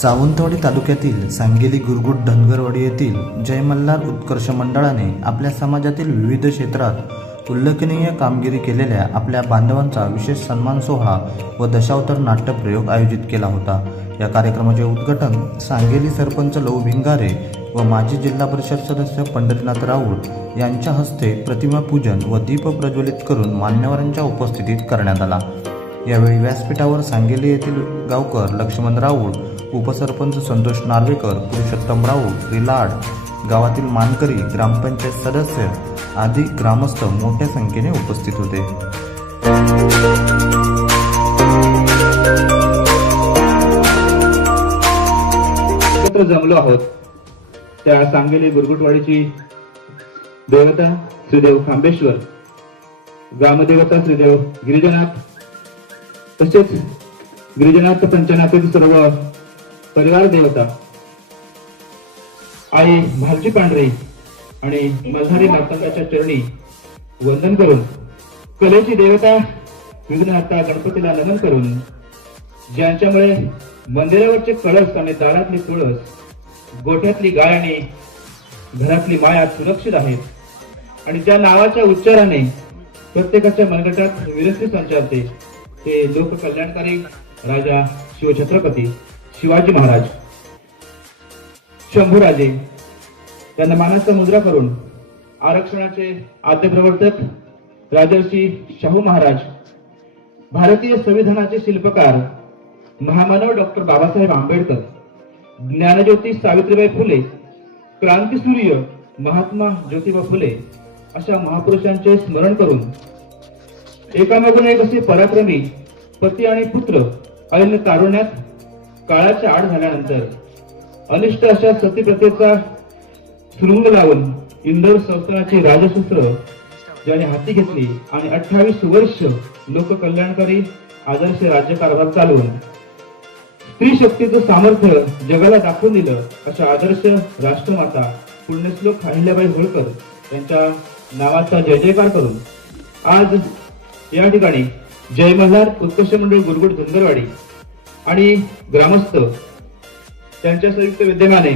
सावंतवाडी तालुक्यातील सांगेली गुरगुट धनगरवाडी येथील जय मल्हार उत्कर्ष मंडळाने आपल्या समाजातील विविध क्षेत्रात उल्लेखनीय कामगिरी केलेल्या आपल्या बांधवांचा विशेष सन्मान सोहळा व दशावतार नाट्यप्रयोग आयोजित केला होता। या कार्यक्रमाचे उद्घाटन सांगेली सरपंच लहू भिंगारे व माजी जिल्हा परिषद सदस्य पंढरीनाथ राऊळ यांच्या हस्ते प्रतिमा पूजन व दीप प्रज्वलित करून मान्यवरांच्या उपस्थितीत करण्यात आला। यावेळी व्यासपीठावर सांगेली येथील गावकर लक्ष्मण राऊळ, उपसरपंच संतोष नार्वेकर, पुरुषोत्तम राऊळ, रिलाड, गावातील मानकरी, ग्रामपंचायत सदस्य आदी ग्रामस्थ मोठ्या संख्येने उपस्थित होते। एकत्र जमलो आहोत त्या सांगेली गुरगुटवाडीची देवता श्रीदेव खांबेश्वर, ग्रामदेवता श्रीदेव गिरिजनाथ, तसेच गिरिजनाथ पंचनाथातील सर्व परिवार देवता आई भालची पांढरी आणि मल्हारी मार्तंडाच्या चरणी वंदन करून, कलेची देवता विघ्नहर्ता गणपतीला नमन करून, ज्यांच्यामुळे मंदिरावरचे कळस आणि दारातली तुळस, गोठ्यातली गाय आणि घरातली माया सुरक्षित आहेत आणि ज्या नावाच्या उच्चाराने प्रत्येकाच्या मनगटात विरक्ती संचारते ते लोककल्याणकारी राजा शिवछत्रपती शिवाजी महाराज, शंभूराजे यांना मानाचा मुद्रा करून आरक्षणाचे आद्य प्रवर्तक राजर्षी शाहू महाराज, भारतीय संविधानाचे शिल्पकार महामानव डॉक्टर बाबासाहेब आंबेडकर, ज्ञानज्योती सावित्रीबाई फुले, क्रांतीसूर्य महात्मा ज्योतिबा फुले अशा महापुरुषांचे स्मरण करून एकामागून एक असे पराक्रमी पती आणि पुत्र ऐन तारुण्यात काळाच्या आड झाल्यानंतर अनिष्ट अशा सतीप्रथेचा सुरुंग लावून इंदोर संस्थानाची राजशस्त्र ज्याने हाती घेतली आणि 28 वर्ष लोककल्याणकारी आदर्श राज्यकारभार चालवून स्त्री शक्तीचं सामर्थ्य जगाला दाखवून दिलं अशा आदर्श राष्ट्रमाता पुण्यश्लोक अहिल्याबाई होळकर यांच्या नावाचा जय जयकार करून आज या ठिकाणी जय मल्हार उत्कर्ष मंडळ गुरगुट धनगरवाडी आणि ग्रामस्थ त्यांच्या संयुक्त विद्यमाने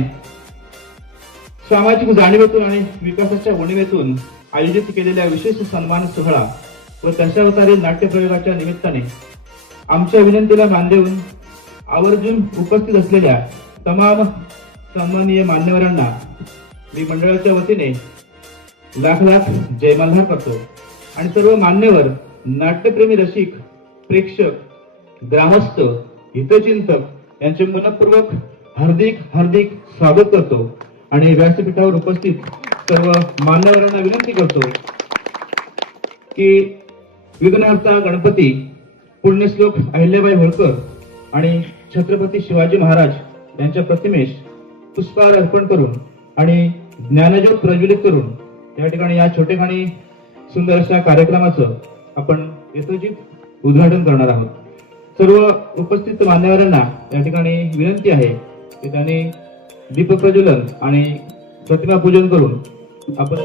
सामाजिक जाणीवेतून आणि विकासाच्या उणीवेतून आयोजित केलेल्या विशेष सन्मान सोहळा व दशावतारी नाट्यप्रयोगाच्या निमित्ताने आमच्या विनंतीला मान देऊन आवर्जून उपस्थित असलेल्या तमाम सन्माननीय मान्यवरांना मी मंडळाच्या वतीने लाख लाख जय मल्हार करतो आणि सर्व मान्यवर, नाट्यप्रेमी रसिक, प्रेक्षक, ग्रामस्थ, हितचिंतक यांचे मनपूर्वक हार्दिक हार्दिक स्वागत करतो आणि व्यासपीठावर उपस्थित सर्व मान्यवरांना विनंती करतो की विघ्नहर्ता गणपती, पुण्यश्लोक अहिल्याबाई होळकर आणि छत्रपती शिवाजी महाराज यांच्या प्रतिमेस पुष्पहार अर्पण करून आणि ज्ञानज्योत प्रज्वलित करून या ठिकाणी या छोटेखानी सुंदर अशा कार्यक्रमाचं आपण यथोचित उद्घाटन करणार आहोत। सर्व उपस्थित मान्यवरांना या ठिकाणी विनंती आहे की त्यांनी दीप प्रज्वलन आणि प्रतिमा पूजन करून आपण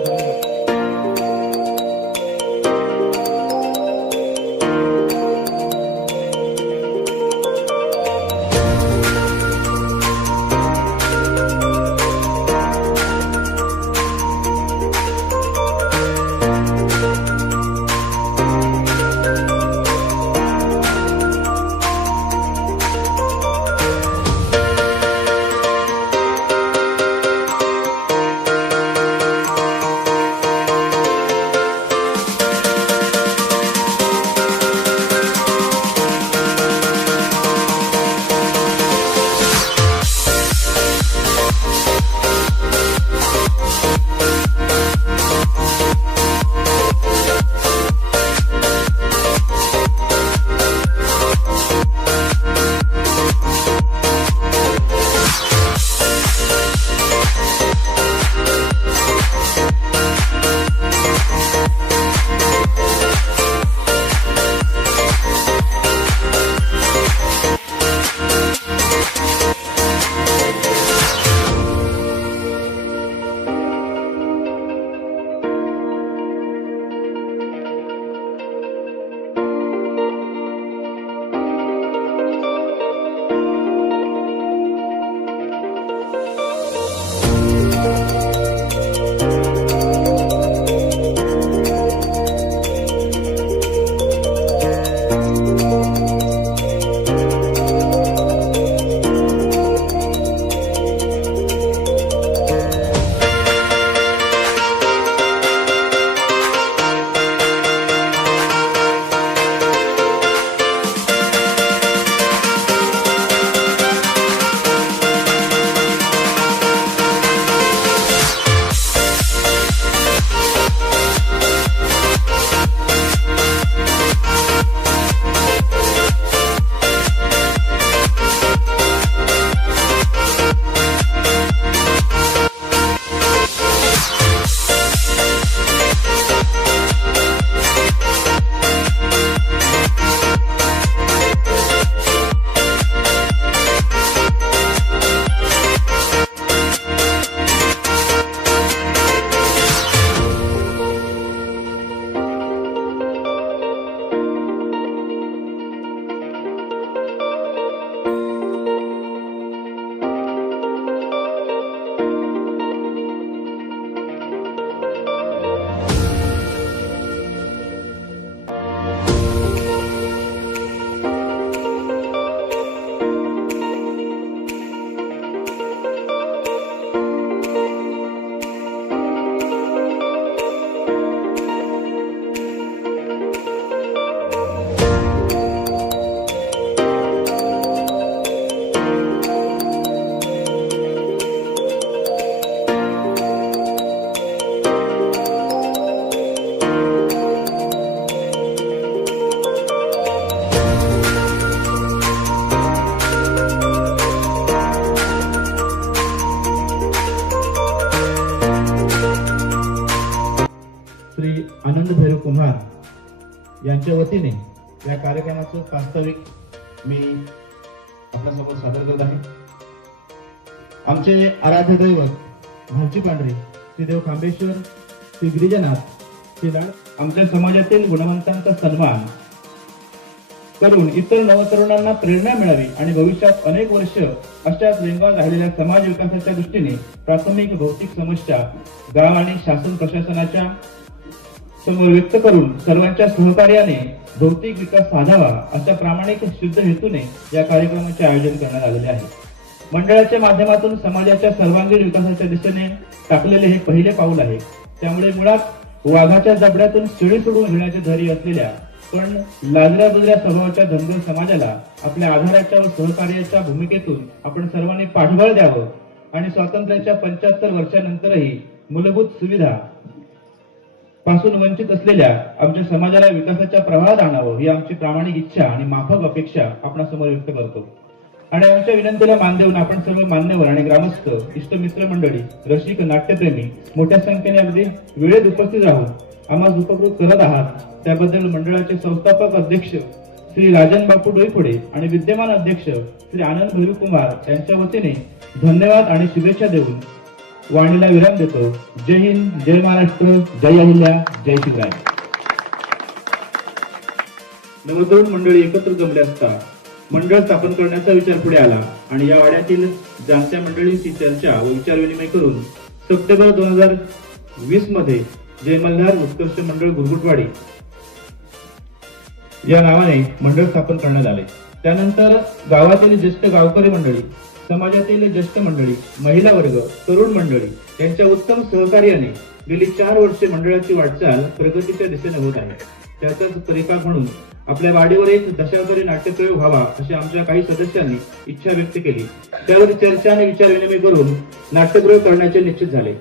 कुम्हार यांच्या वतीने या कार्यक्रमाचं प्रास्ताविक मी आपल्यासमोर सादर करत आहे. आमचे आराध्य दैवत भालची पांढरे, श्री देव खांबेश्वर, श्री गिरिजानाथ, श्री लाड आमच्या समाजातील गुणवंतांचा सन्मान करून इतर नवतरुणांना प्रेरणा मिळावी आणि भविष्यात अनेक वर्ष अशाच वेगात राहिलेल्या समाज विकासाच्या दृष्टीने प्राथमिक भौतिक समस्या गाव आणि शासन प्रशासनाच्या समोर व्यक्त करून सर्वांच्या सहकार्याने भौतिक विकास साधावा अशा प्रामाणिक शुद्ध हेतूने या कार्यक्रमाचे आयोजन करण्यात आलेले आहे. मंडळाच्या माध्यमातून समाजाच्या सर्वांगीण विकासाच्या दिशेने टाकलेले हे पहिले पाऊल आहे. त्यामुळे मुळात वाघाच्या जबड्यातून शेळी सोडून घेण्याचे धैर्य असलेल्या पण लाजऱ्या बुजऱ्या स्वभावाच्या धनगर समाजाला आपल्या आधाराच्या व सहकार्याच्या भूमिकेतून आपण सर्वांनी पाठबळ द्यावं आणि स्वातंत्र्याच्या 75 वर्षानंतरही मूलभूत सुविधा पासून वंचित असलेल्या आमच्या समाजाला विकासाच्या प्रवाहात आणावं ही आमची प्रामाणिक इच्छा आणि माफक अपेक्षा आपणासमोर व्यक्त करतो. आणि आमच्या विनंतीला मान देऊन आपण सर्व मान्यवर आणि ग्रामस्थ, इष्टमित्र मंडळी, रसिक, नाट्यप्रेमी मोठ्या संख्येने अगदी वेळेत उपस्थित राहून आम्हाला उपकृत करत आहात त्याबद्दल मंडळाचे संस्थापक अध्यक्ष श्री राजन बापू डोईफोडे आणि विद्यमान अध्यक्ष श्री आनंद भैरू कुमार यांच्या वतीने धन्यवाद आणि शुभेच्छा देऊन वाणीला विराम देतो. जय हिंद, जय महाराष्ट्र, जय अहिल्या, जय शिवराय. नवतरुण मंडळी एकत्र जमले असता मंडळ स्थापन करण्याचा विचार पुढे आला आणि या वाड्यातील जाणत्या मंडळींची चर्चा व विचारविनिमय करून सप्टेंबर 2020 मध्ये जय मल्हार उत्कर्ष मंडळ गुरगुटवाडी या नावाने मंडळ स्थापन करण्यात आले. त्यानंतर गावातील ज्येष्ठ गावकरी मंडळी, समाजातील ज्येष्ठ मंडळी, महिला वर्ग, तरुण मंडळी यांच्या उत्तम सहकार्याने गेली 4 वर्षे मंडळाची वाटचाल प्रगतीच्या दिशेने होत आहे. त्याचाच परिपाक म्हणून आपल्या वाडीवर एक दशावतारी नाट्यप्रयोग व्हावा अशी आमच्या काही सदस्यांनी इच्छा व्यक्त केली. त्यावर चर्चा आणि विचारविनिमय करून नाट्यप्रयोग करण्याचे निश्चित झाले.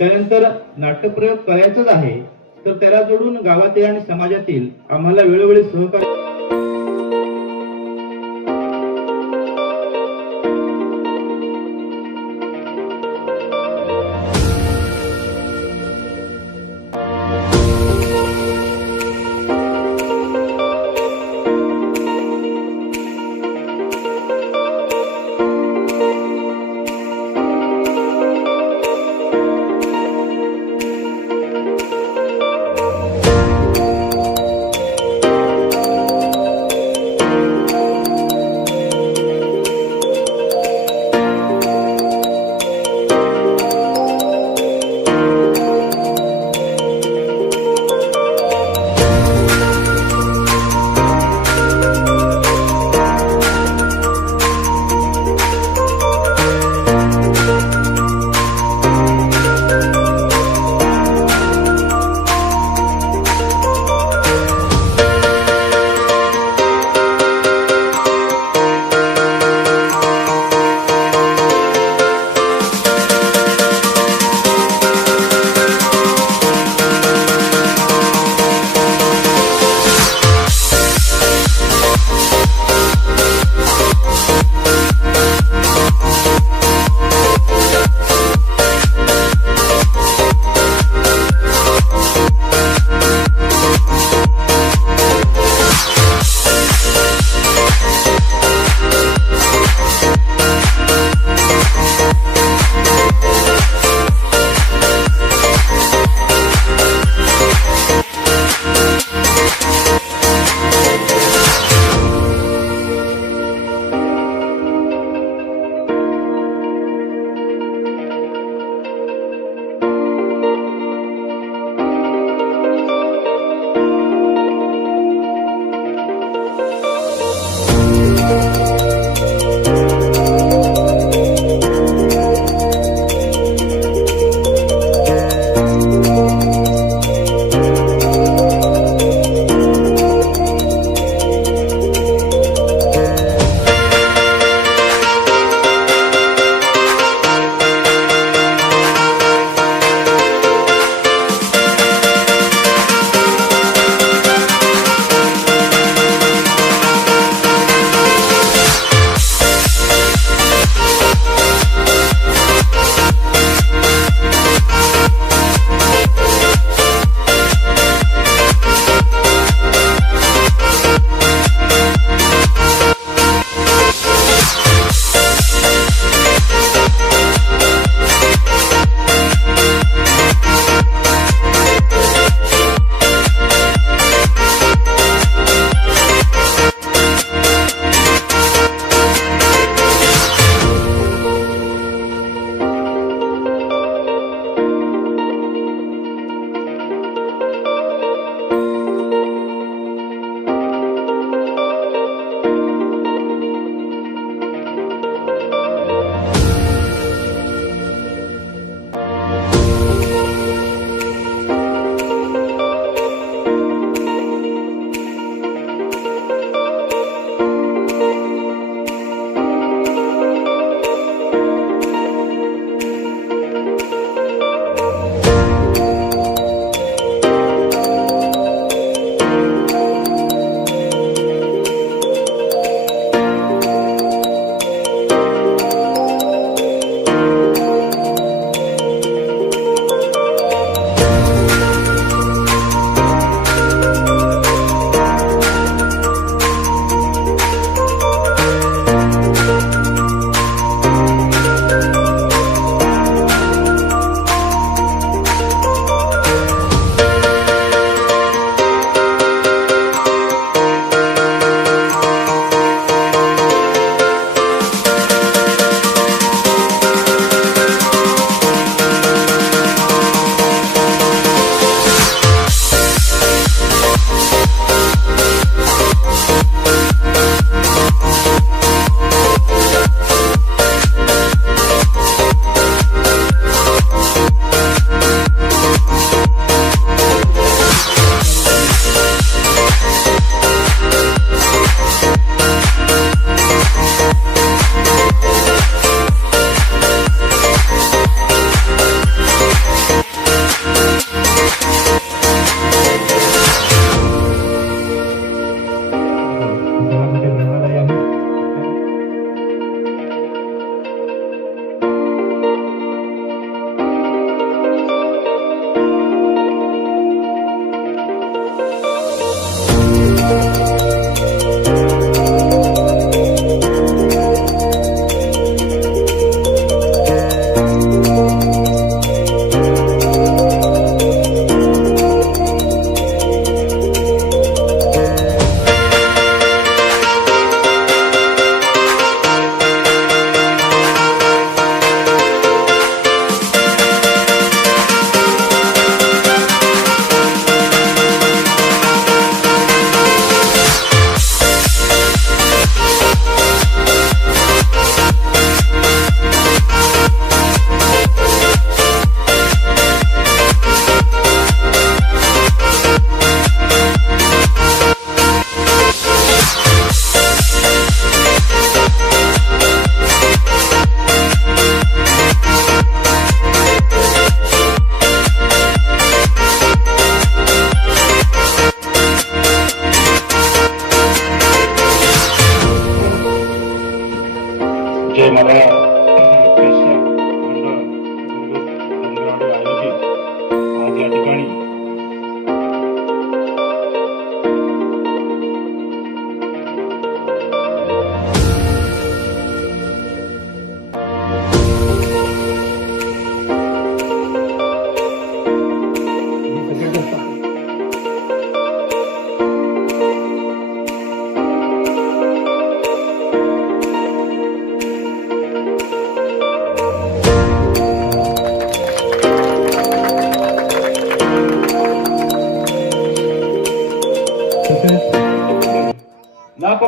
त्यानंतर नाट्यप्रयोग करायचाच आहे तर त्याला जोडून गावातील आणि समाजातील आम्हाला वेळोवेळी सहकार्य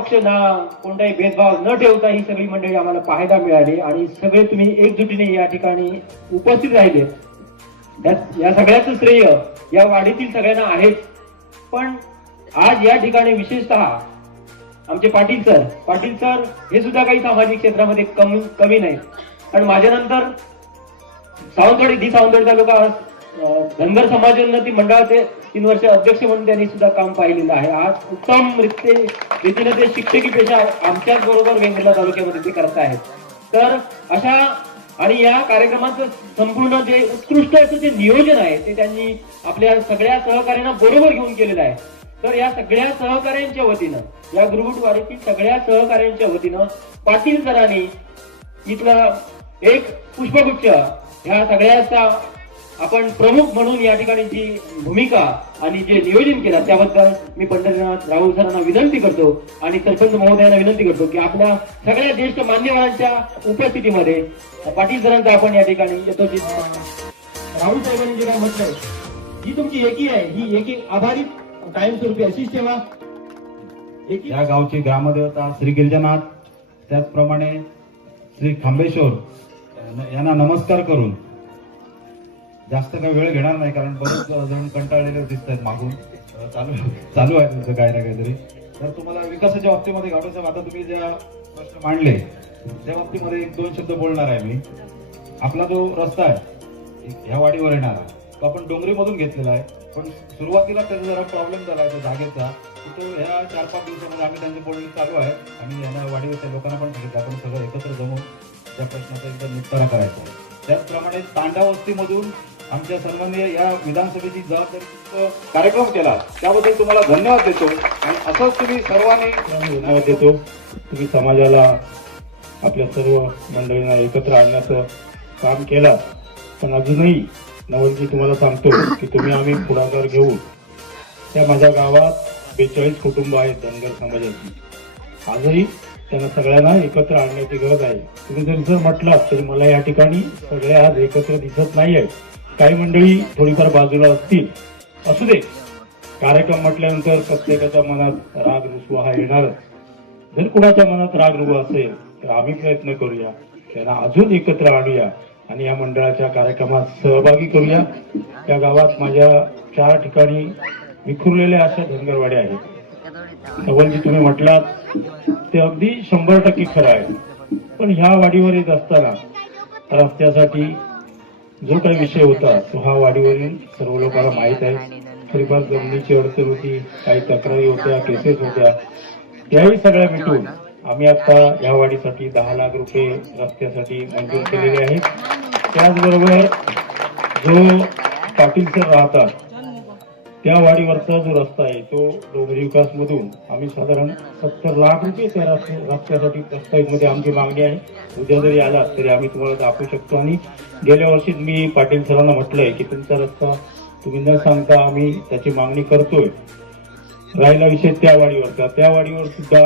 पक्ष ना कोणताही भेदभाव न ठेवता ही सगळी मंडळी आम्हाला पाहायला मिळाली आणि सगळे तुम्ही एकजुटीने या ठिकाणी उपस्थित राहिले. या सगळ्याचं श्रेय या वाडीतील सगळ्यांना आहेच. पण आज या ठिकाणी विशेषतः आमचे पाटील सर हे सुद्धा काही सामाजिक क्षेत्रामध्ये कमी नाहीत. कारण माझ्यानंतर सावंतवाडी तालुका धनगर समाजोन्नती मंडळाचे 3 वर्ष अध्यक्ष म्हणून त्यांनी सुद्धा काम पाहिलेलं आहे. आज उत्तम रीतीने ते शिक्षकी पेशा आमच्याच बरोबर वेंगुर्ला तालुक्यामध्ये ते करत आहेत. तर अशा आणि या कार्यक्रमाचं संपूर्ण जे उत्कृष्ट असं जे नियोजन आहे ते त्यांनी आपल्या सगळ्या सहकार्यांना बरोबर घेऊन केलेलं आहे. तर या सगळ्या सहकार्यांच्या वतीनं, या गुरुगुटवाडीतील सगळ्या सहकार्यांच्या वतीनं पाटील सरांनी इथला एक पुष्पगुच्छ ह्या सगळ्याचा आपण प्रमुख म्हणून या ठिकाणी जी भूमिका आणि जे नियोजन केलं त्याबद्दल मी पंढरीनाथ राहुल सरांना विनंती करतो आणि सरपंच महोदयांना विनंती करतो की आपल्या सगळ्या ज्येष्ठ मान्यवरांच्या उपस्थितीमध्ये पाटील सरांचा आपण या ठिकाणी येतो. राहुल साहेबांनी जे काय म्हटलंय, ही तुमची एकी आहे, ही एकी आभारी कायमस्वरूपी अशीच ठेवा. या गावची ग्रामदेवता श्री गिरिजानाथ, त्याचप्रमाणे श्री खांबेश्वर यांना नमस्कार करून जास्त काही वेळ घेणार नाही, कारण बरेच जण कंटाळलेले दिसत आहेत मागून. चालू आहे तुमचं काही ना काहीतरी. तर तुम्हाला विकासाच्या बाबतीमध्ये गावडे साहेब, आता तुम्ही ज्या प्रश्न मांडले त्या बाबतीमध्ये 1-2 शब्द बोलणार आहे मी. आपला जो रस्ता आहे ह्या वाडीवर येणारा तो आपण डोंगरीमधून घेतलेला आहे, पण सुरुवातीला त्याचा जरा प्रॉब्लेम झाला आहे त्या जागेचा. तो ह्या 4-5 दिवसामध्ये आम्ही त्यांची बोलणी चालू आहे आणि यांना वाडीवरच्या लोकांना पण सांगितलं आपण सगळं एकत्र जमून त्या प्रश्नाचा एकदम निपटारा करायचा आहे. त्याचप्रमाणे तांडा वस्तीमधून आमच्या सर्वांनी या विधानसभेची जबाबदारी कार्यक्रम केला त्याबद्दल तुम्हाला धन्यवाद देतो. आणि असंच तुम्ही सर्वांनी धन्यवाद देतो. तुम्ही समाजाला आपल्या सर्व मंडळींना एकत्र आणण्याचं काम केलं. पण अजूनही नवलजी तुम्हाला सांगतो की तुम्ही आम्ही पुढाकार घेऊन त्या माझ्या गावात 42 कुटुंब आहेत धनगर समाजाची. आजही त्यांना सगळ्यांना एकत्र आणण्याची गरज आहे. तुम्ही जर म्हटलं तरी मला या ठिकाणी सगळे आज एकत्र दिसत नाही आहे. काही मंडळी थोडीफार बाजूला असतील, असू दे. कार्यक्रम म्हटल्यानंतर प्रत्येकाच्या मनात राग रुसवा हा येणारच. जर कुणाच्या मनात राग रुसवा असेल तर आम्ही प्रयत्न करूया, त्यांना अजून एकत्र आणूया आणि या मंडळाच्या कार्यक्रमात सहभागी करूया. या गावात माझ्या 4 ठिकाणी विखुरलेल्या अशा धनगरवाड्या आहेत. नवलजी तुम्ही म्हटलात ते अगदी 100% खरं आहे. पण ह्या वाडीवर येत असताना रस्त्यासाठी जो काही विषय होता तो हा वाडीवरील सर्व लोकांना माहीत आहे. थोडीफार जमिनीची अडचण होती, काही तक्रारी होत्या, केसेस होत्या, त्याही सगळ्या मिटून आम्ही आता या वाडीसाठी 10 लाख रुपये रस्त्यासाठी मंजूर केलेले आहेत. त्याचबरोबर जो पाटील सर राहतात त्या वाडीवरचा जो रस्ता आहे तो डोंगरी विकास मधून आम्ही साधारण 70 लाख रुपये त्या रस्त्यासाठी प्रस्तावित मध्ये आमची मागणी आहे. उद्या जरी आला तरी आम्ही तुम्हाला दाखवू शकतो. आणि गेल्या वर्षीच मी पाटील सरांना म्हटलंय की तुमचा रस्ता तुम्ही न सांगता आम्ही त्याची मागणी करतोय. राहिला विषय त्या वाडीवरचा, त्या वाडीवर सुद्धा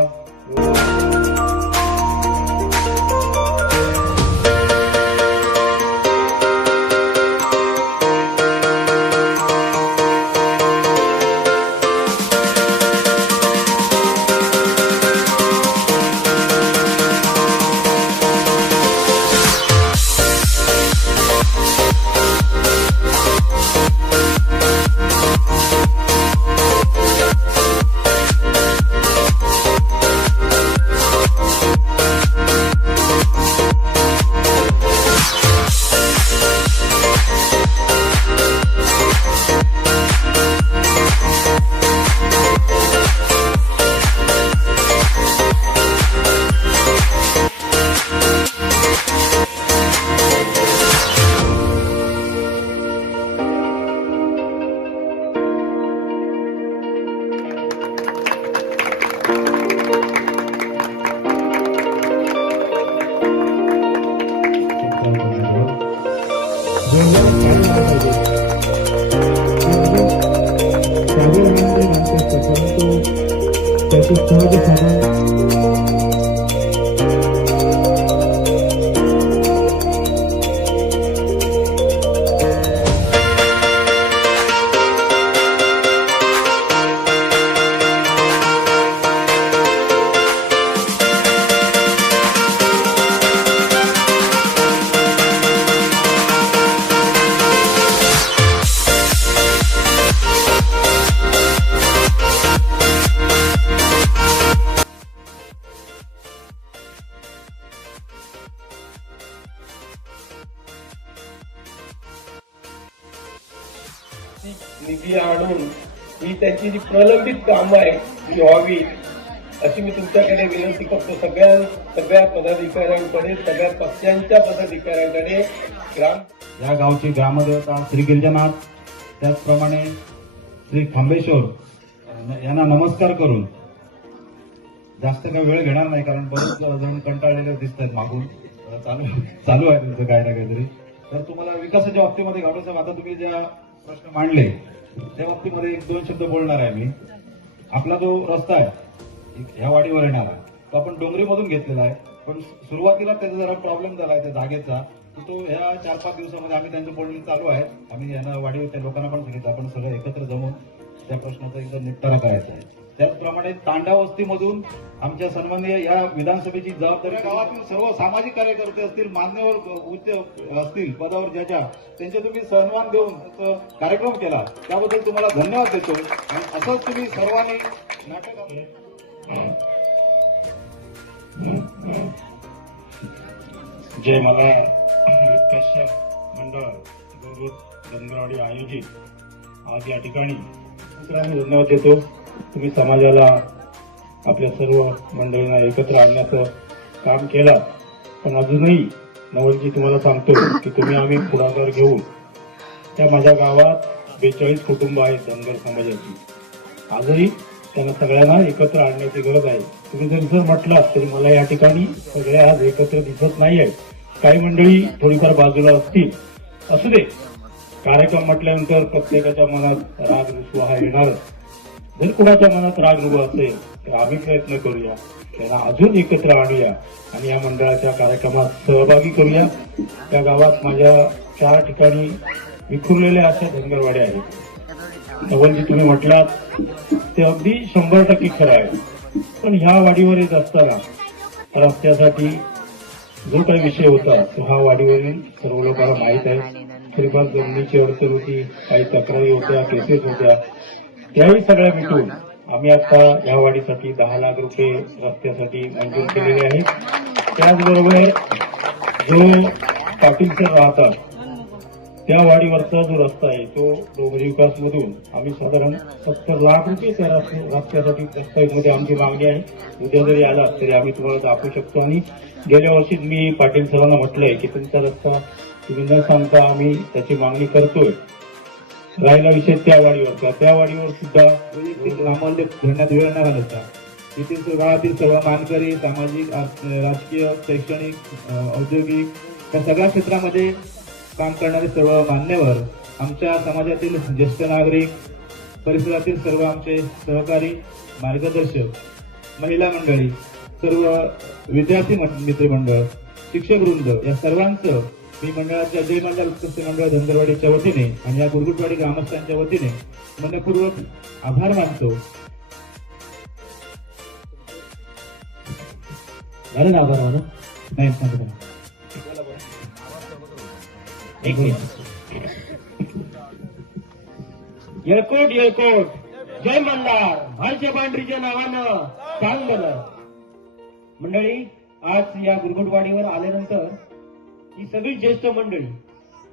त्याचे सहज निधी आणून ही त्यांची जी प्रलंबित कामं आहेत ती व्हावी अशी मी तुमच्याकडे विनंती करतो. सगळ्या पदाधिकाऱ्यांकडे, सगळ्या पक्षांच्या पदाधिकाऱ्यांकडे या गावची ग्रामदेवता श्री गिरिजानाथ, त्याचप्रमाणे श्री खांबेश्वर यांना नमस्कार करून जास्त काही वेळ घेणार नाही, कारण बरेच जण कंटाळलेले दिसत आहेत मागून. चालू आहे तुमचं काय ना काहीतरी. तर तुम्हाला विकासाच्या बाबतीमध्ये गावडे आता तुम्ही ज्या प्रश्न मांडले त्या बाबतीमध्ये 1-2 शब्द बोलणार आहे मी. आपला जो रस्ता आहे ह्या वाडीवर येणार आहे तो आपण डोंगरीमधून घेतलेला आहे, पण सुरुवातीला त्याचा जरा प्रॉब्लेम झाला आहे त्या जागेचा. तो ह्या 4-5 दिवसामध्ये आम्ही त्यांचं बोलणं चालू आहे. आम्ही यांना वाडीवर त्या लोकांना पण सांगितलं आपण सगळं एकत्र जमून त्या प्रश्नाचा एकदम निपटारा करायचा आहे. त्याचप्रमाणे तांडा वस्तीमधून आमच्या सन्माननीय या विधानसभेची जबाबदारी गावातील सर्व सामाजिक कार्यकर्ते असतील, मान्यवर उच्च असतील पदावर ज्याच्या त्यांचे तुम्ही सन्मान देऊन कार्यक्रम केला त्याबद्दल तुम्हाला धन्यवाद देतो. आणि असंच तुम्ही सर्वांनी नाटक जय मल्हार विकास मंडळ गुरुगुट धनगरवाडी आयोजित आज या ठिकाणी दुसऱ्यांदा धन्यवाद देतो. तुम्ही समाजाला आपल्या सर्व मंडळींना एकत्र आणण्याचं काम केलं, पण अजूनही नवलजी तुम्हाला सांगतो की तुम्ही आम्ही पुढाकार घेऊन त्या माझ्या गावात 42 कुटुंब आहेत धनगर समाजाची. आजही त्यांना सगळ्यांना एकत्र आणण्याची गरज आहे. तुम्ही जर म्हटलात तरी मला या ठिकाणी सगळे आज एकत्र दिसत नाही आहेत. काही मंडळी थोडीफार बाजूला असतील, असू दे. कार्यक्रम म्हटल्यानंतर प्रत्येकाच्या मनात राग रुसवा हा येणारच. जर कुणाच्या मनात राग रुसवा असेल तर आम्ही प्रयत्न करूया, त्यांना अजून एकत्र आणूया आणि या मंडळाच्या कार्यक्रमात सहभागी करूया. त्या गावात माझ्या 4 ठिकाणी विखुरलेल्या अशा धनगरवाड्या आहेत. नवलजी तुम्ही म्हटलात ते अगदी 100% खरं आहे. पण ह्या वाडीवर येत असताना रस्त्यासाठी जो काही विषय होता तो हा वाडीवरील सर्व लोकांना माहीत आहे. थोडीफार जमिनीची अडचण होती, काही तक्रारी होत्या, केसेस होत्या, त्याही सगळ्या मिटून आम्ही आता या वाडीसाठी 10 लाख रुपये रस्त्यासाठी मंजूर केलेले आहेत. त्याचबरोबर जो पाटील सर राहतात त्या वाडीवरचा जो रस्ता आहे तो डोंगरी विकास मधून आम्ही साधारण 70 लाख रुपये त्या रस्त्यासाठी प्रस्तावितमध्ये आमची मागणी आहे. उद्या जरी आला तरी आम्ही तुम्हाला दाखवू शकतो. आणि गेल्या वर्षीच मी पाटील सरांना म्हटलंय की तुमचा रस्ता तुम्ही न सांगता आम्ही त्याची मागणी करतोय. राहिला विषय त्या वाडीवरचा, त्या वाडीवर सुद्धा सामान्य घेण्यात वेळ नाही घालवता. येथील गावातील सर्व मानकरी, सामाजिक, राजकीय, शैक्षणिक, औद्योगिक त्या सगळ्या क्षेत्रामध्ये काम करणारे सर्व मान्यवर, आमच्या समाजातील ज्येष्ठ नागरिक, परिसरातील सर्व आमचे सहकारी, मार्गदर्शक, महिला मंडळी, सर्व विद्यार्थी मित्रमंडळ, शिक्षक वृंद या सर्वांचं मी मंडळाच्या जय मल्हार उत्कृष्ट मंडळ धनगरवाडीच्या वतीने आणि या गुरगुटवाडी ग्रामस्थांच्या वतीने मनपूर्वक आभार मानतो. झालं ना आभार मानू? नाही सांगतो. एक येळकोट येळकोट जय मल्हार हरच्या पांढरीच्या नावानं चांगलं. मंडळी, आज या गुरगुटवाडीवर आल्यानंतर ही सगळी ज्येष्ठ मंडळी,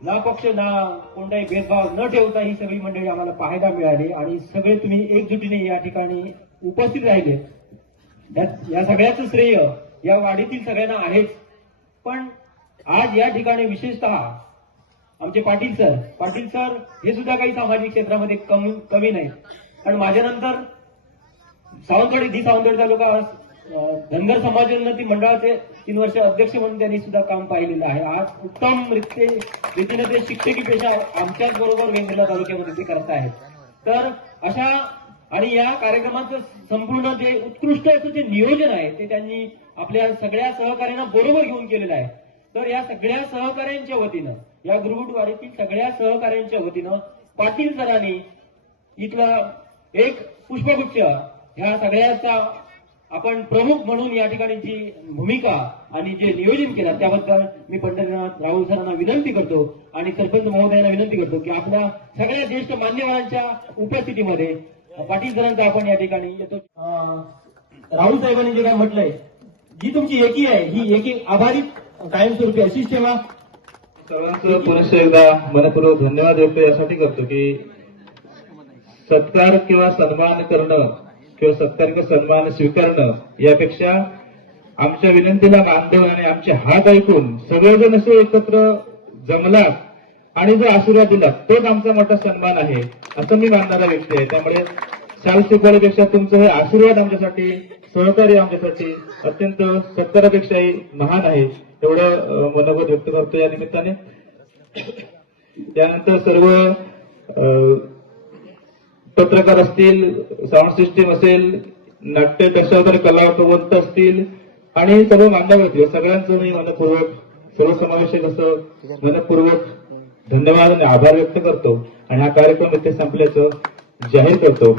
ना पक्ष ना कोणताही भेदभाव न ठेवता ही सगळी मंडळी आम्हाला पाहायला मिळाली आणि सगळे तुम्ही एकजुटीने या ठिकाणी उपस्थित राहिले. या सगळ्याचं श्रेय या वाडीतील सगळ्यांना आहेच. पण आज या ठिकाणी विशेषतः आमचे पाटील सर हे सुद्धा काही सामाजिक क्षेत्रामध्ये कमी नाहीत. पण माझ्यानंतर सावंतवाडी तालुका धनगर समाजोन्नती मंडळाचे 3 वर्ष अध्यक्ष म्हणून त्यांनी सुद्धा काम पाहिलेलं आहे. आज उत्तम रीतीने ते शिक्षकी पेशा आमच्याच बरोबर वेंगुर्ला तालुक्यामध्ये ते करत आहेत. तर अशा आणि या कार्यक्रमाचं संपूर्ण जे उत्कृष्ट असं जे नियोजन आहे ते त्यांनी आपल्या सगळ्या सहकार्यांना बरोबर घेऊन केलेलं आहे. तर या सगळ्या सहकार्यांच्या वतीनं, या गुरगुटवाडीतील सगळ्या सहकार्यांच्या वतीनं पाटील सरांनी इथला एक पुष्पगुच्छ ह्या सगळ्याचा आपण प्रमुख म्हणून या ठिकाणी जी भूमिका आणि जे नियोजन केलं त्याबद्दल मी पंढरीनाथ राहुल सरांना विनंती करतो आणि सरपंच महोदयांना विनंती करतो की आपल्या सगळ्या ज्येष्ठ मान्यवरांच्या उपस्थितीमध्ये पाटील सरांचा आपण या ठिकाणी येतो. राहुल साहेबांनी जे काय म्हटलंय, जी तुमची एकी आहे ही एकी आभारी कायमस्वरूपी अशीच ठेवा. सर्वांचं पुनश्च एकदा मनपूर्वक धन्यवाद व्यक्त यासाठी करतो की सत्कार किंवा सन्मान करणं किंवा सत्कार किंवा सन्मान स्वीकारणं यापेक्षा आमच्या विनंतीला मान देऊन आणि आमचे हात ऐकून सगळेजण असे एकत्र जमलात आणि जो आशीर्वाद दिला तोच आमचा मोठा सन्मान आहे असं मी मानणारा व्यक्ती आहे. त्यामुळे शाल शिकवण्यापेक्षा तुमचं हे आशीर्वाद आमच्यासाठी, सहकार्य आमच्यासाठी अत्यंत सत्कारापेक्षाही महान आहे एवढं मनोगत व्यक्त करतो या निमित्ताने. त्यानंतर सर्व पत्रकार असतील, साऊंड सिस्टीम असेल, नाट्य दर्शवणारे कलावंत असतील आणि सर्व मान्यवर या सगळ्यांचं मी मनपूर्वक सर्वसमावेशक असं मनपूर्वक धन्यवाद आणि आभार व्यक्त करतो आणि हा कार्यक्रम इथे संपल्याचं जाहीर करतो.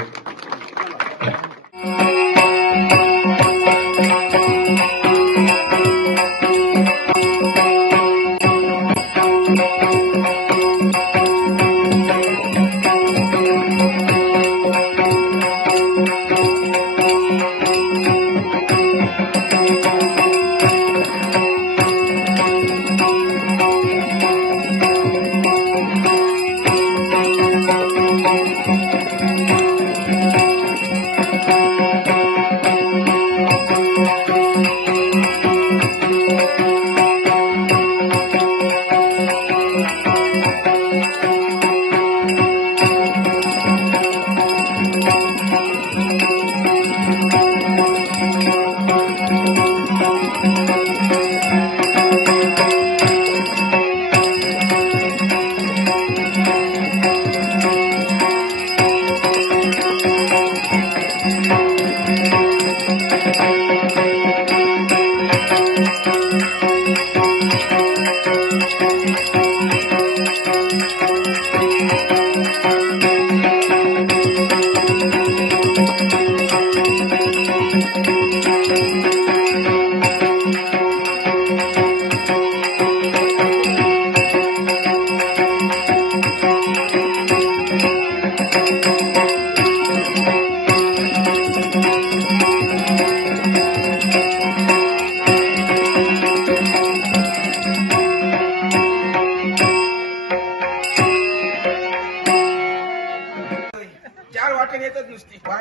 येतच नुसती करा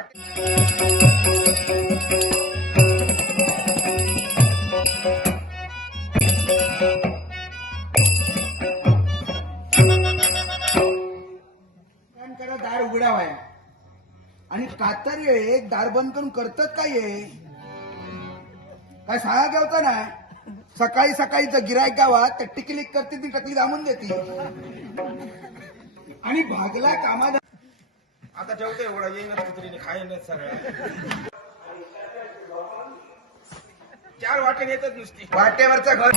दार उघडावाय आणि कातर एक दार बंद करून करतात काय सांगा गावता ना सकाळी सकाळीच गिरायक गावात त्या टिकलिक करते ती टकली दामून देते आणि भागला कामा आता ठेवतोय एवढा येईन कुत्रीने खायन सगळ्या 4 वाटेने येतच नुसती वाटेवरचं घर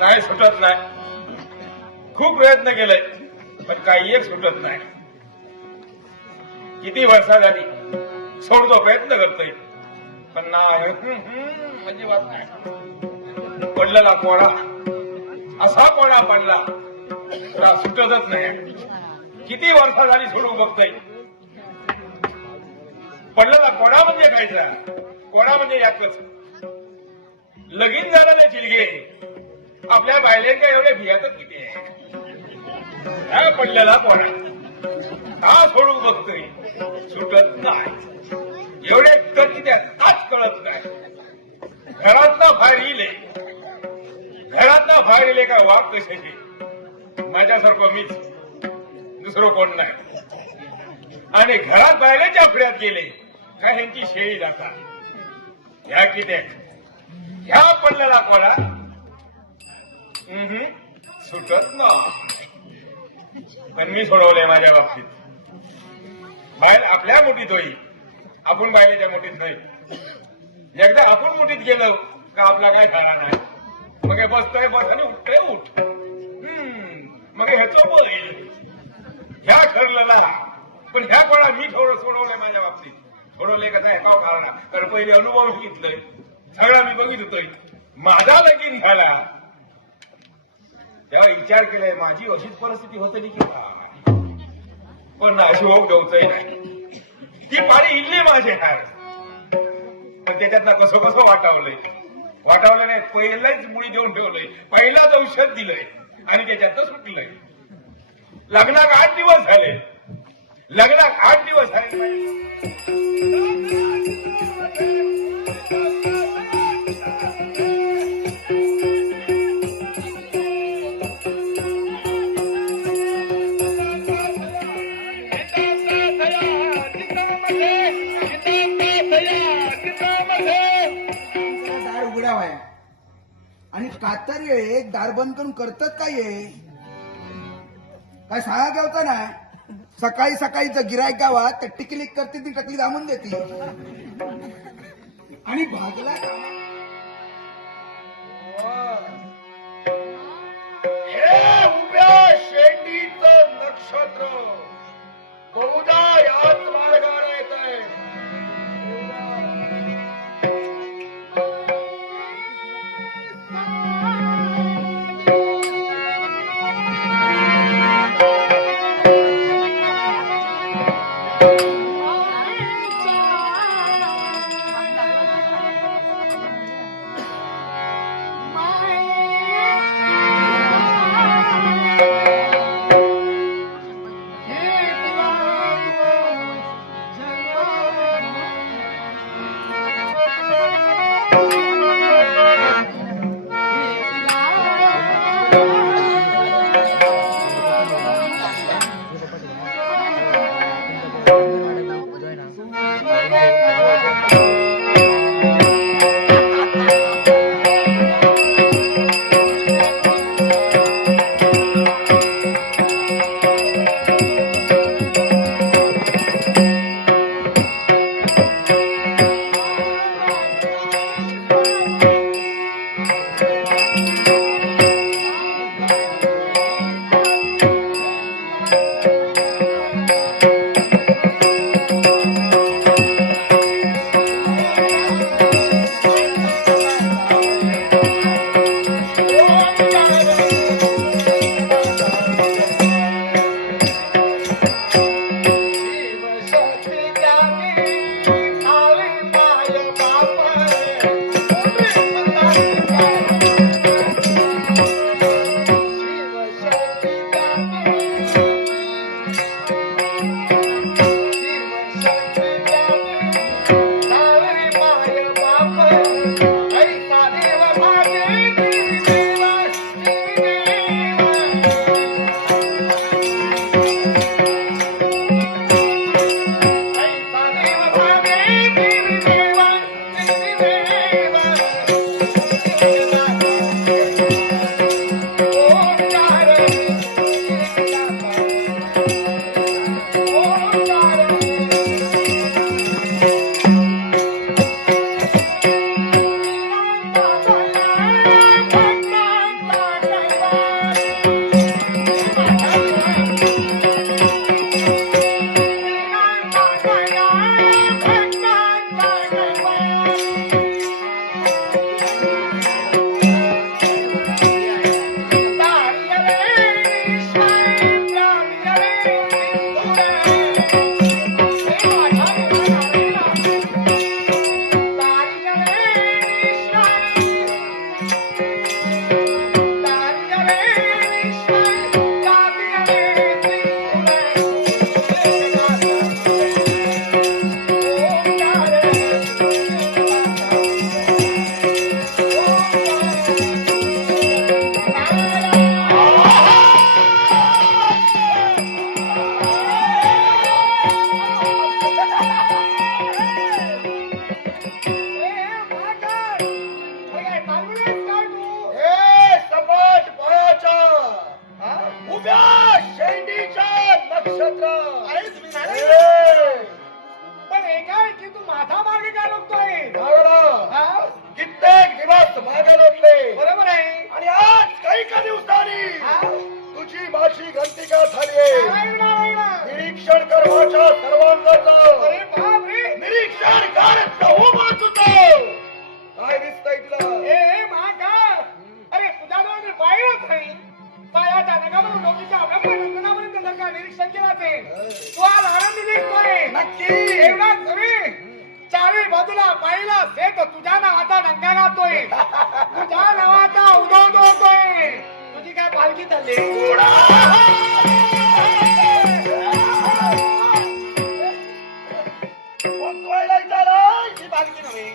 नाही सुटत नाही. खूप प्रयत्न केलाय पण काही एक सुटत नाही. किती वर्ष झाली सोडतो प्रयत्न करतोय पण नाही म्हणजे बात नाही. पडलेला कोणा असा कोणा पडला तुला सुटतच नाही. किती वर्ष झाली सोडून बघतोय. पडलेला कोणा म्हणजे खायचा कोणा म्हणजे याकच. लगीन झालं ना चिलगे आपल्या बायलेंच्या एवढे भियातच किती आहे. पडलेला कोणा का सोडू बघतोय सुटत नाही. एवढे कधी त्याच कळत नाही. घरातनं बाहेर येईल, घरातनं बाहेर येले का वाघ कशाची, माझ्यासारखं मीच, दुसरं कोण नाही. आणि घरात बाहेरच्या फिऱ्यात गेले का ह्यांची शेळी जातात. ह्या कित्याक ह्या पडलेला कोणा सुटत ना. पण मी सोडवलंय माझ्या बाबतीत. बाहेर आपल्या मुठीत होई, आपण बाहेरच्या मुठीत नाही. एकदा आपण मुठीत गेलो का आपला काय खरा नाही. मग हे बसतोय बस आणि उठतोय उठ. मग ह्याचं बोल ह्या ठरलेला. पण ह्या कोणा मी सोडवलंय माझ्या बाबतीत. सोडवले कसं आहे का कारण, कारण पहिले अनुभव घेतलंय, सगळा मी बघित होतोय. माझा लगीन झाला तेव्हा विचार केलाय माझी अशीच परिस्थिती होती की पण अशी होऊ द्यायचंय नाही. ती पाणी इल्ली माझे आहे. पण त्याच्यातनं कसं कसं वाटावलं नाही. पहिलाच मुळी देऊन ठेवलंय, पहिलाच औषध दिलंय आणि त्याच्यातनं सुटलंय. लग्नात 8 दिवस झाले. लग्नात 8 दिवस झाले. दार उघडावाय आणि कातर एक दार बंद करून करतात काय हे? काय सांगा गेलता ना सकाळी सकाळी जर गिरायक गावात तर टिकलिक करते ती टकली दामून देते आणि भागला हे उभ्या शेंडीचं नक्षत्र बहुधा याच मार्गाने येत आहे. अशी घंटिका झाली निरीक्षण कर माझ्या सर्वांगाचं निरीक्षण कर चहूबाजूचं काय दिसतंय तुला अरे तुझ्या मी पाहिलंच नाही पायाच्या नगावरून डोकीच्या ब्रह्मनंदनापर्यंत जर का निरीक्षण केलं असेल तू आज आनंदी दिसतोय नक्की एवढाच नव्हे चारही बाजूला पाहिला सेट तुझ्या नावाचा डंका गातोय तुझ्या नावाचा उदो होतोय तुझी काय पालखी चालली पोचवायला झालं ही पालखी नव्हे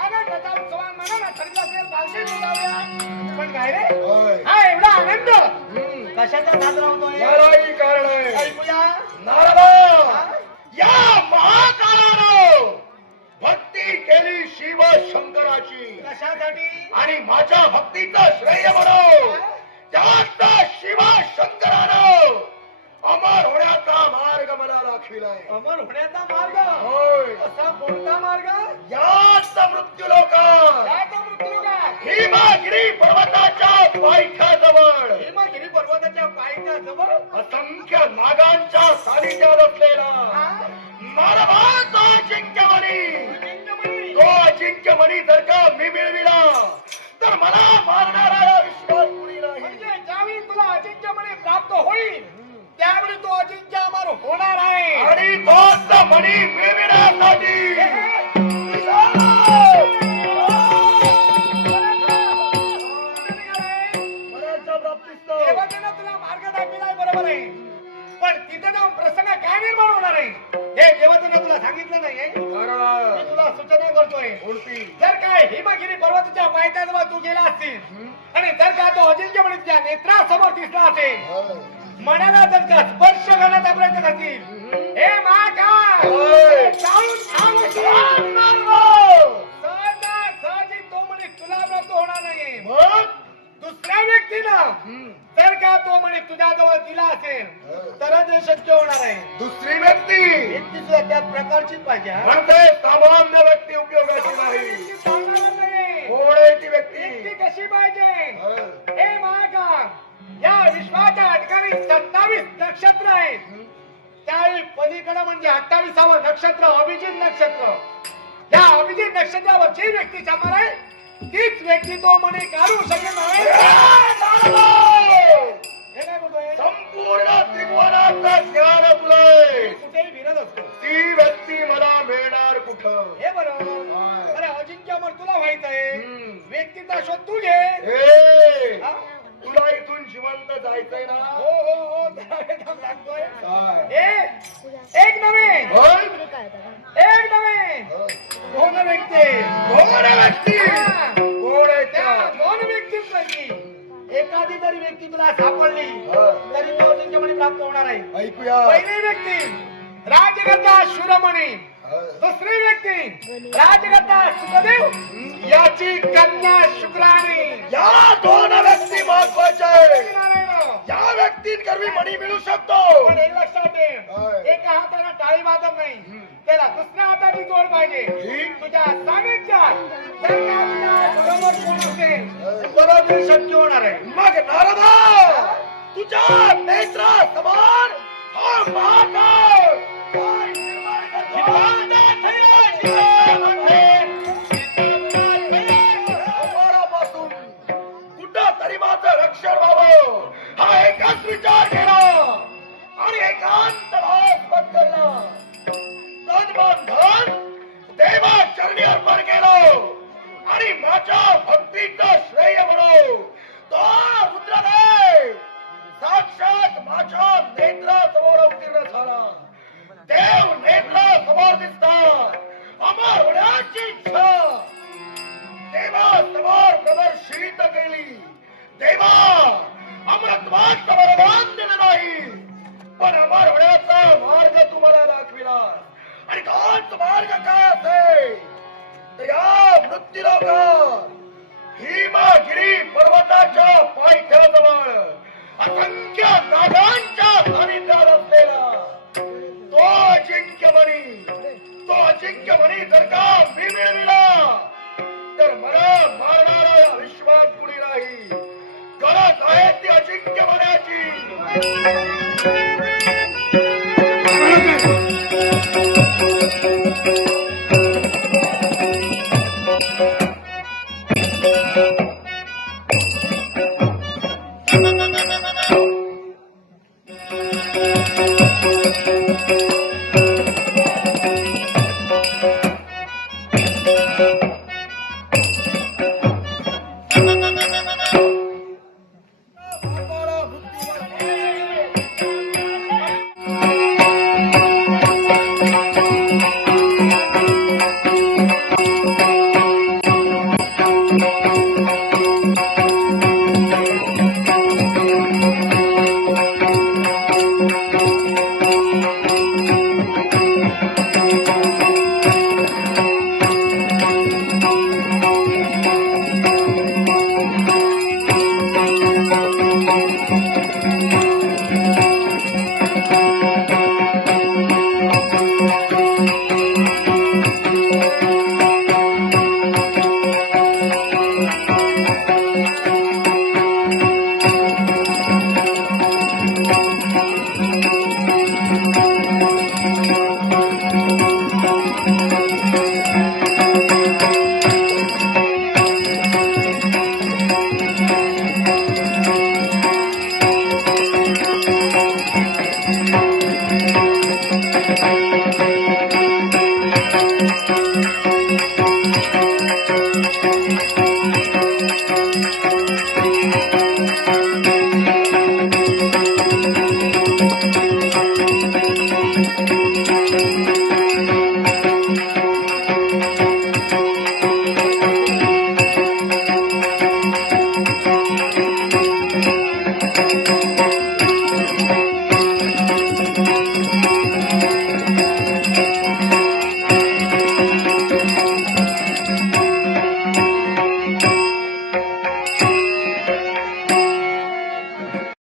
आनंदाचा उत्सवात मनाला ठरला असेल पालखी बोलावूया पण काय रे होय. हा एवढा आनंद कशाचा साजरा होतोय यालाही कारण आहे ऐकूया नारदा या महाकाळानं भक्ती केली शिव शंकराची कशासाठी आणि माझ्या भक्तीचं श्रेय म्हणून त्यात शिवा शंकरानं अमर होण्याचा मार्ग मला दाखविलाय अमर होण्याचा मार्ग होय असा कोणता मार्ग याच मृत्यू लोकात त्याचा मृत्यू का हिमागिरी पर्वताच्या पायथ्याजवळ हिमागिरी पर्वताच्या पायथ्या जवळ असंख्य नागांच्या सानिध्यात असलेला मानवाचा अजिंक्यमणी तो अजिंक्यमणी जर का मी मिळविला तर मला मारणारा या विश्वास कुणी नाही म्हणजे ज्यावेळी तुला अजिंक्यमणी प्राप्त होईल त्यावेळी तो अजिंक्य अमर होणार आहे आणि तोच मणी मिळविण्यासाठी मनाच्या प्राप्तीस्त देवतेनं तुला मार्ग दाखविलाय बरोबर आहे पण तिथे जाऊन प्रसंग काय निर्माण होणार आहे हे देवतेनं तुला सांगितलं नाहीये मी तुला सूचना करतोय कोणती जर काय हिमगिरी पर्वताच्या पायथ्याजवळ तू गेला असतील आणि जर का तो अजिंक्य म्हणून तुझ्या नेत्रासमोर दिसला असेल मनाला जर का स्पर्श करण्याचा प्रयत्न करतील हे होय. सहजी तो म्हणे तुला प्राप्त होणार नाहीये मग दुसऱ्या व्यक्तीनं जर का तो म्हणे तुझ्याजवळ दिला असेल तरच हे शक्य होणार आहे दुसरी व्यक्ती व्यक्ती सुद्धा त्याच प्रकारचीच पाहिजे हा. म्हणते सामान्य व्यक्ती उपयोगाची नाही व्यक्ती चालणार नाही कोण आहे ती व्यक्ती व्यक्ती कशी पाहिजे हं. हे महाका या विश्वाच्या ठिकाणी 27 नक्षत्र आहेत त्यावेळी पलीकडे म्हणजे 28वं नक्षत्र अभिजित नक्षत्र या अभिजित नक्षत्रावर जी व्यक्ती चालणार आहे तीच व्यक्ती तो म्हणे काढू शकेल नाही हे काय बोलतोय संपूर्ण त्रिभुवनाचं ज्ञान तुलय कुठेही फिरत असतो ती व्यक्ती मला मिळणार कुठं हे बरोबर हाय. अरे अजिंक्य अमर तुला माहित आहे हं. व्यक्तीचा शोध तू घे ए, हा? तुला इथून जिवंत जायचंय ना हो त्याला सांगतोय काय? एक नव्हे होय? एक नव्हे दोन व्यक्ती कोण आहे व्यक्ती हा. कोण आहे त्या त्या? दोन व्यक्तींपैकी एखादी जरी व्यक्ती तुला सापडली हा. तरी तो तुमच्यामध्ये प्राप्त होणार आहे ऐकूया पहिली व्यक्ती राजगद्दा शूरमणी हं. दुसरी व्यक्ती राजगद्दा सुखदेव याची कन्या शुक्राणी या दोन व्यक्ती महत्वाच्या आहे नारायण. या व्यक्तींकरवी मणी मिळू शकतो पण एक लक्षात ठेव होय. एका हाताला टाळी वाजत नाही त्याला दुसऱ्या हाताची जोड पाहिजे ठीक. तुझ्या सानिध्यात जर का तुझ्या बरोबर कोण असेल बरोबर शक्य होणार आहे मग नारदा तुझ्या नेत्रा समान हा महाकाळ काय निर्माण अमरापासून कुठं तरी माझं रक्षण व्हावं हा एकाच विचार केला आणि एकांत भास पत्करला तन मन धन देवा चरणी अर्पण केलं आणि माझ्या भक्तीचं श्रेय म्हणू तो रुद्रदेव साक्षात माझ्या नेत्रासमोर अवतीर्ण झाला देव नेत्रासमोर दिसतात अमर होण्याची इच्छा देवासमोर प्रदर्शित केली देवा अमरत्वाचं वरदान दिलं नाही पण अमर होण्याचा मार्ग तुम्हाला दाखविला आणि तोच मार्ग काय असेल तर या मृत्यूलोकात हिमागिरी पर्वताच्या पायथ्याजवळ असंख्य नागांच्या सानिध्यात असलेला तो अजिंक्यमणी जर का मी मिळविला तर मला मारणारा या विश्वात कुणी नाही गरज आहे आहे ती अजिंक्य मनाची.